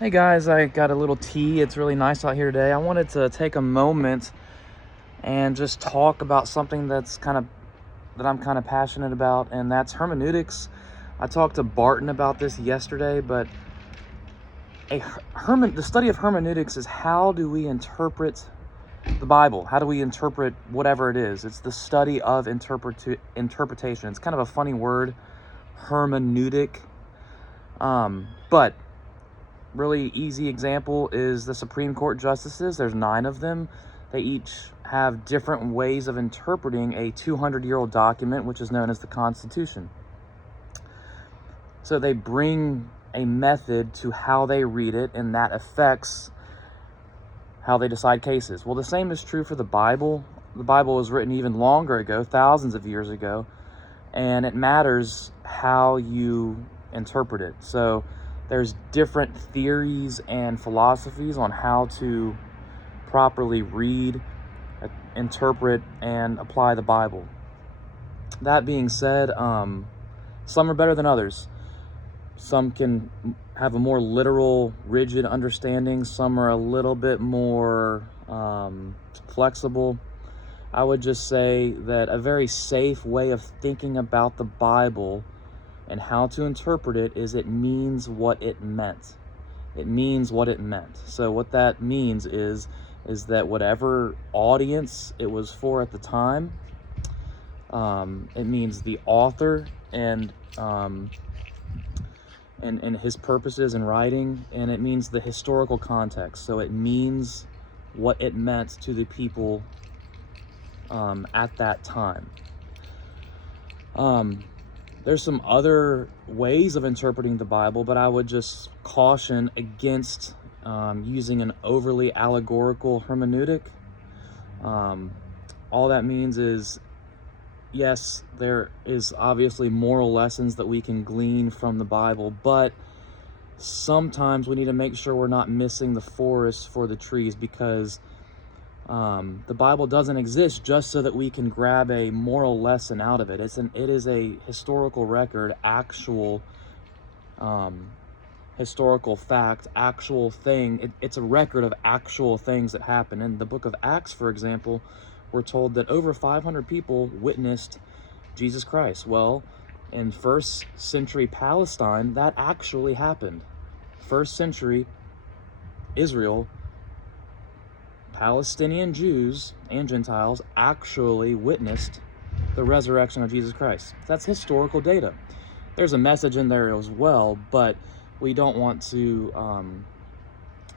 Hey guys, I got a little tea. It's really nice out here today. I wanted to take a moment and just talk about something that I'm kind of passionate about, and that's hermeneutics. I talked to Barton about this yesterday, but the study of hermeneutics is how do we interpret the Bible? How do we interpret whatever it is? It's the study of interpretation. It's kind of a funny word, hermeneutic, but really easy example is the Supreme Court justices. There's 9 of them. They each have different ways of interpreting a 200-year-old document, which is known as the Constitution. So they bring a method to how they read it, and that affects how they decide cases. Well, the same is true for the Bible. The Bible was written even longer ago, thousands of years ago, and it matters how you interpret it. So there's different theories and philosophies on how to properly read, interpret, and apply the Bible. That being said, some are better than others. Some can have a more literal, rigid understanding. Some are a little bit more flexible. I would just say that a very safe way of thinking about the Bible and how to interpret it is it means what it meant. It means what it meant. So what that means is that whatever audience it was for at the time, it means the author and his purposes in writing, and it means the historical context. So it means what it meant to the people at that time. There's some other ways of interpreting the Bible, but I would just caution against using an overly allegorical hermeneutic. All that means is, yes, there is obviously moral lessons that we can glean from the Bible, but sometimes we need to make sure we're not missing the forest for the trees, because the Bible doesn't exist just so that we can grab a moral lesson out of it. It is a historical record, actual historical fact, actual thing. It's a record of actual things that happen. In the book of Acts, for example, we're told that over 500 people witnessed Jesus Christ. Well, in first century Palestine, that actually happened. First century Israel, Palestinian Jews and Gentiles actually witnessed the resurrection of Jesus Christ. That's historical data. There's a message in there as well, but we don't want to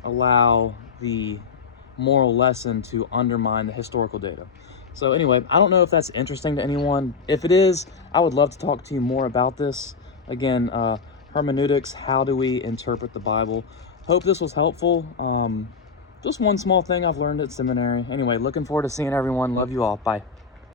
allow the moral lesson to undermine the historical data. So anyway, I don't know if that's interesting to anyone. If it is, I would love to talk to you more about this. Again, hermeneutics, how do we interpret the Bible? Hope this was helpful. Just one small thing I've learned at seminary. Anyway, looking forward to seeing everyone. Love you all. Bye.